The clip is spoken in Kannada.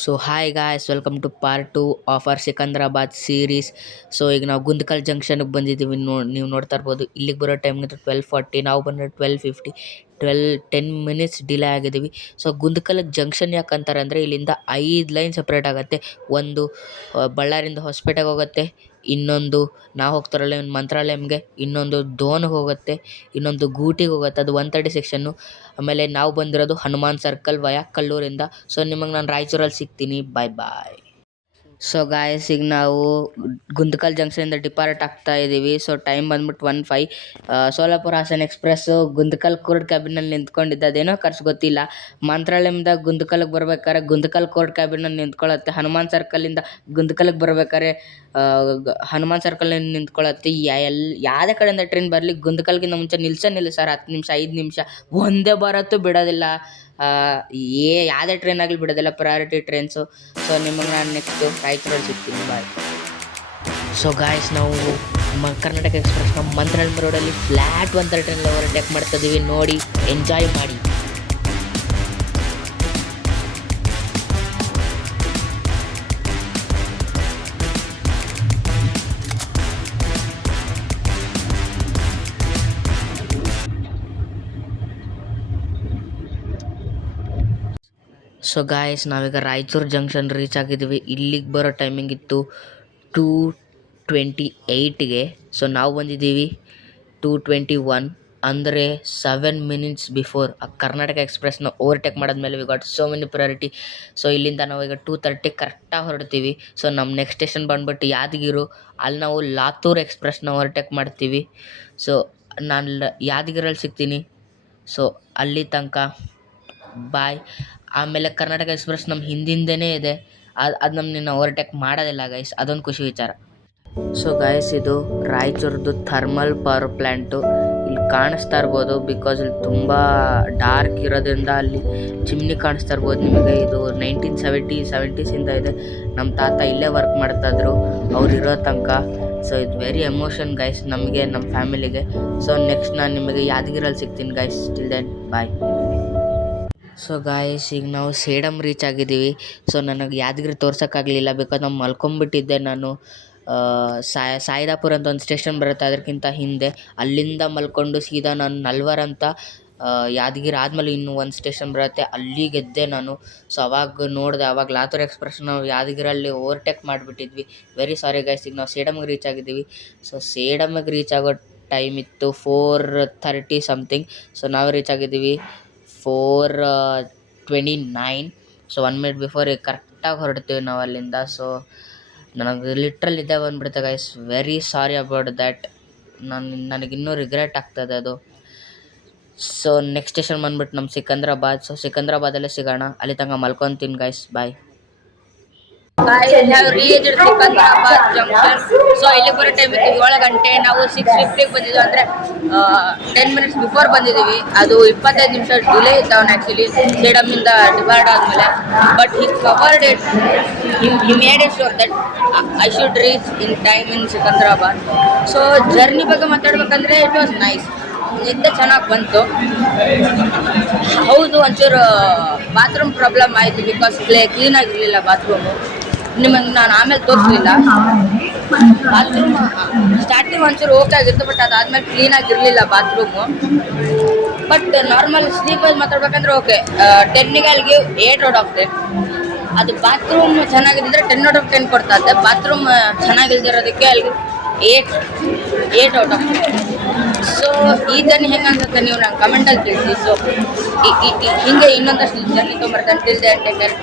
So hi guys, welcome to part 2 of our Secunderabad series. So ಈಗ ನಾವು ಗುಂತಕಲ್ ಜಂಕ್ಷನ್ಗೆ ಬಂದಿದ್ದೀವಿ. ನೀವು ನೋಡ್ತಾ ಇರ್ಬೋದು. ಇಲ್ಲಿಗೆ ಬರೋ ಟೈಮ್ಗೆ 12:40, ನಾವು ಬಂದರೆ 12:50. 10 ಮಿನಿಟ್ಸ್ ಡಿಲೇ ಆಗಿದ್ದೀವಿ. ಸೊ ಗುಂತಕಲ್ ಜಂಕ್ಷನ್ ಯಾಕಂತಾರೆ ಅಂದರೆ ಇಲ್ಲಿಂದ 5 ಲೈನ್ ಸಪ್ರೇಟ್ ಆಗುತ್ತೆ. ಒಂದು ಬಳ್ಳಾರಿಂದ ಹೊಸಪೇಟೆಗೆ ಹೋಗುತ್ತೆ, ಇನ್ನೊಂದು ನಾವು ಹೋಗ್ತಾರಲ್ಲ ಒಂದು ಮಂತ್ರಾಲಯಂಗೆ, ಇನ್ನೊಂದು ಧೋನ್ಗೆ ಹೋಗುತ್ತೆ, ಇನ್ನೊಂದು ಗೂಟಿಗೆ ಹೋಗುತ್ತೆ. ಅದು 130 ಸೆಕ್ಷನ್ನು. ಆಮೇಲೆ ನಾವು ಬಂದಿರೋದು ಹನುಮಾನ್ ಸರ್ಕಲ್ ವಯಾ ಕಲ್ಲೂರಿಂದ. ಸೊ ನಿಮಗೆ ನಾನು ರಾಯಚೂರಲ್ಲಿ ಸಿಗ್ತೀನಿ. ಬಾಯ್ ಬಾಯ್. ಸೊ ಗಾಯ್ಸ್, ಈಗ ನಾವು ಗುಂತಕಲ್ ಜಂಕ್ಷನಿಂದ ಡಿಪಾರ್ಟ್ ಆಗ್ತಾ ಇದ್ದೀವಿ. ಸೊ ಟೈಮ್ ಬಂದ್ಬಿಟ್ಟು 1:05. ಸೋಲಾಪುರ ಹಾಸನ್ ಎಕ್ಸ್ಪ್ರೆಸ್ಸು ಗುಂತಕಲ್ ಕೋರ್ಟ್ ಕ್ಯಾಬಿನಲ್ಲಿ ನಿಂತ್ಕೊಂಡಿದ್ದೆ. ಅದೇನೋ ಖರ್ಚು ಗೊತ್ತಿಲ್ಲ. ಮಂತ್ರಾಲಯದಿಂದ ಗುಂತಕಲ್ಗೆ ಬರ್ಬೇಕಾದ್ರೆ ಗುಂತಕಲ್ ಕೋರ್ಟ್ ಕ್ಯಾಬಿನಲ್ಲಿ ನಿಂತ್ಕೊಳ್ಳುತ್ತೆ. ಹನುಮಾನ್ ಸರ್ಕಲಿಂದ ಗುಂತಕಲ್ಗೆ ಬರ್ಬೇಕಾದ್ರೆ ಹನುಮಾನ್ ಸರ್ಕಲ್ನಲ್ಲಿ ನಿಂತ್ಕೊಳ್ಳುತ್ತೆ. ಯಾವುದೇ ಕಡೆಯಿಂದ ಟ್ರೈನ್ ಬರಲಿ ಗುಂತಕಲ್ಗಿಂತ ಮುಂಚೆ ನಿಲ್ಲಿಲ್ಲ ಸರ್. 10 ನಿಮಿಷ 5 ನಿಮಿಷ ಒಂದೇ ಬರತ್ತೂ ಬಿಡೋದಿಲ್ಲ. ಯಾವುದೇ ಟ್ರೈನ್ ಆಗಲಿ ಬಿಡೋದಿಲ್ಲ, ಪ್ರಯಾರಿಟಿ ಟ್ರೈನ್ಸು. ಸೊ ನಿಮಗೆ ನಾನು ನೆಕ್ಸ್ಟು ರಾಯಚೂರಲ್ಲಿ ಸಿಗ್ತೀನಿ. ಬಾಯ್. ಸೊ ಗಾಯ್ಸ್, ನಾವು ಕರ್ನಾಟಕ ಎಕ್ಸ್ಪ್ರೆಸ್ನ ಮಂತ್ರಾಲಯ ರೋಡಲ್ಲಿ ಫ್ಲ್ಯಾಟ್ 130 ಓವರ್ಟೇಕ್ ಮಾಡ್ತಾ ಇದ್ದೀವಿ. ನೋಡಿ, ಎಂಜಾಯ್ ಮಾಡಿ. ಸೊ ಗಾಯ್ಸ್, ನಾವೀಗ ರಾಯಚೂರು ಜಂಕ್ಷನ್ ರೀಚ್ ಆಗಿದ್ದೀವಿ. ಇಲ್ಲಿಗೆ ಬರೋ ಟೈಮಿಂಗ್ ಇತ್ತು 2:28ಗೆ. ಸೊ ನಾವು ಬಂದಿದ್ದೀವಿ 2:21, ಅಂದರೆ 7 ಮಿನಿಟ್ಸ್ ಬಿಫೋರ್. ಆ ಕರ್ನಾಟಕ ಎಕ್ಸ್ಪ್ರೆಸ್ನ ಓವರ್ಟೇಕ್ ಮಾಡಿದ್ಮೇಲೆ we got so many priority. So ಇಲ್ಲಿಂದ ನಾವು ಈಗ 2:30 ಕರೆಕ್ಟಾಗಿ ಹೊರಡ್ತೀವಿ. ಸೊ ನಮ್ಮ ನೆಕ್ಸ್ಟ್ ಸ್ಟೇಷನ್ ಬಂದ್ಬಿಟ್ಟು ಯಾದಗಿರು. ಅಲ್ಲಿ ನಾವು ಲಾತೂರ್ ಎಕ್ಸ್ಪ್ರೆಸ್ನ ಓವರ್ಟೇಕ್ ಮಾಡ್ತೀವಿ. ಸೊ ನಾನು ಯಾದಗಿರಲ್ಲಿ ಸಿಗ್ತೀನಿ. ಸೊ ಅಲ್ಲಿ ತನಕ ಬಾಯ್. ಆಮೇಲೆ ಕರ್ನಾಟಕ ಎಕ್ಸ್ಪ್ರೆಸ್ ನಮ್ಮ ಹಿಂದಿಂದನೇ ಇದೆ. ಅದು ನಮ್ಮನ್ನ ಓವರ್ಟೇಕ್ ಮಾಡೋದಿಲ್ಲ ಗೈಸ್, ಅದೊಂದು ಖುಷಿ ವಿಚಾರ. ಸೊ ಗೈಸ್, ಇದು ರಾಯಚೂರ್ದು ಥರ್ಮಲ್ ಪವರ್ ಪ್ಲ್ಯಾಂಟು. ಇಲ್ಲಿ ಕಾಣಿಸ್ತಾ ಇರ್ಬೋದು, ಬಿಕಾಸ್ ಇಲ್ಲಿ ತುಂಬ ಡಾರ್ಕ್ ಇರೋದ್ರಿಂದ ಅಲ್ಲಿ ಚಿಮ್ನಿ ಕಾಣಿಸ್ತಾ ಇರ್ಬೋದು ನಿಮಗೆ. ಇದು 1970s ಇದೆ. ನಮ್ಮ ತಾತ ಇಲ್ಲೇ ವರ್ಕ್ ಮಾಡ್ತಾಯಿದ್ರು ಅವ್ರು ಇರೋ ತನಕ. ಸೊ ಇದು ವೆರಿ ಎಮೋಷನ್ ಗೈಸ್ ನಮಗೆ, ನಮ್ಮ ಫ್ಯಾಮಿಲಿಗೆ. ಸೊ ನೆಕ್ಸ್ಟ್ ನಾನು ನಿಮಗೆ ಯಾದಗಿರಲ್ಲಿ ಸಿಗ್ತೀನಿ guys. Till then bye. So guys, ಈಗ ನಾವು ಸೇಡಮ್ ರೀಚ್ ಆಗಿದ್ದೀವಿ. ಸೊ ನನಗೆ ಯಾದಗಿರಿ ತೋರ್ಸೋಕ್ಕಾಗಲಿಲ್ಲ, ಬಿಕಾಸ್ ನಾನು ಮಲ್ಕೊಂಬಿಟ್ಟಿದ್ದೆ. ನಾನು ಸಾಯಿದಾಪುರ ಅಂತ ಒಂದು ಸ್ಟೇಷನ್ ಬರುತ್ತೆ, ಅದಕ್ಕಿಂತ ಹಿಂದೆ. ಅಲ್ಲಿಂದ ಮಲ್ಕೊಂಡು ಸೀದಾ ನಾನು ನಲ್ವರ್ ಅಂತ ಯಾದಗಿರಿ ಆದಮೇಲೆ ಇನ್ನೂ ಒಂದು ಸ್ಟೇಷನ್ ಬರುತ್ತೆ, ಅಲ್ಲಿಗೆದ್ದೆ ನಾನು. ಸೊ ಅವಾಗ ನೋಡಿದೆ, ಅವಾಗ ಲಾತೂರ್ ಎಕ್ಸ್ಪ್ರೆಸ್ ನಾವು ಯಾದಗಿರಲ್ಲಿ ಓವರ್ಟೇಕ್ ಮಾಡಿಬಿಟ್ಟಿದ್ವಿ. Very sorry guys. ಈಗ ನಾವು ಸೇಡಮ್ಗೆ ರೀಚ್ ಆಗಿದ್ದೀವಿ. ಸೊ ಸೇಡಮ್ಗೆ ರೀಚ್ ಆಗೋ ಟೈಮ್ ಇತ್ತು 4:30 ಸಮಥಿಂಗ್. ಸೊ ನಾವು ರೀಚ್ ಆಗಿದ್ದೀವಿ 4:29. ಸೊ 1 ಮಿನಿಟ್ ಬಿಫೋರ್ ಈಗ ಕರೆಕ್ಟಾಗಿ ಹೊರಡ್ತೀವಿ ನಾವು ಅಲ್ಲಿಂದ. ಸೊ ನನಗೆ ಲಿಟ್ರಲ್ ಇದ್ದೇ ಬಂದುಬಿಡುತ್ತೆ guys. Very sorry about that. ನನಗಿನ್ನೂ ರಿಗ್ರೆಟ್ ಆಗ್ತದೆ ಅದು. ಸೊ ನೆಕ್ಸ್ಟ್ ಸ್ಟೇಷನ್ ಬಂದ್ಬಿಟ್ಟು ನಮ್ಮ ಸಿಕಂದ್ರಾಬಾದ್. ಸೊ ಸಿಕಂದ್ರಾಬಾದಲ್ಲೇ ಸಿಗೋಣ. ಅಲ್ಲಿ ತನಕ ಮಲ್ಕೊತೀನಿ ಗೈಸ್. ಬಾಯ್. ಸಿಕಂದ್ರಾಬಾದ್ ಜಂಕ್ಷನ್. ಸೊ ಇಲ್ಲಿ ಬರೋ ಟೈಮ್ ಇತ್ತು 7 ಗಂಟೆ. ನಾವು 6:50ಗೆ ಬಂದಿದ್ವಿ, ಅಂದರೆ 10 ಮಿನಿಟ್ಸ್ ಬಿಫೋರ್ ಬಂದಿದ್ದೀವಿ. ಅದು 25 ನಿಮಿಷ ಡಿಲೇ ಇದ್ದವನು ಆ್ಯಕ್ಚುಲಿ ಸೇಡಮ್ಮಿಂದ ಡಿವೈಡ್ ಆದಮೇಲೆ. But he covered it. He made it sure that I should reach in time in Secunderabad. So journey ಬಗ್ಗೆ ಮಾತಾಡ್ಬೇಕಂದ್ರೆ ಇಟ್ ವಾಸ್ ನೈಸ್. ನಿದ್ದೆ ಚೆನ್ನಾಗಿ ಬಂತು. ಹೌದು, ಒಂಚೂರು ಬಾತ್ರೂಮ್ ಪ್ರಾಬ್ಲಮ್ ಆಯಿತು, ಬಿಕಾಸ್ ಕ್ಲೀನಾಗಿರಲಿಲ್ಲ ಬಾತ್ರೂಮು. ನಿಮಗೆ ನಾನು ಆಮೇಲೆ ತೋರಿಸಲಿಲ್ಲ. ಬಾತ್ರೂಮ್ ಸ್ಟಾರ್ಟಿಂಗ್ ಒಂಚೂರು ಓಕೆ ಆಗಿತ್ತು, ಬಟ್ ಅದಾದಮೇಲೆ ಕ್ಲೀನಾಗಿರಲಿಲ್ಲ ಬಾತ್ರೂಮು. ಬಟ್ ನಾರ್ಮಲ್ ಸ್ಲೀಪಲ್ಲಿ ಮಾತಾಡ್ಬೇಕಂದ್ರೆ ಓಕೆ. 10ಗೆ ಅಲ್ಲಿ ಗಿವ್ 8/10. ಅದು ಬಾತ್ರೂಮ್ ಚೆನ್ನಾಗಿದ್ದರೆ 10/10 ಕೊಡ್ತಾ ಇದ್ದೆ. ಬಾತ್ರೂಮ್ ಚೆನ್ನಾಗಿಲ್ದಿರೋದಕ್ಕೆ ಅಲ್ಲಿಗೆ 8/10. ಸೊ ಈ ಜರ್ನಿ ಹೆಂಗೆ ಅನ್ಸುತ್ತೆ ನೀವು ನಂಗೆ ಕಮೆಂಟಲ್ಲಿ ತಿಳಿಸಿ. ಸೊ ಹಿಂಗೆ ಇನ್ನೊಂದಷ್ಟು ಜರ್ನಿ ತೊಗೊಂಬರ್ತಾನೆ. Till then take care.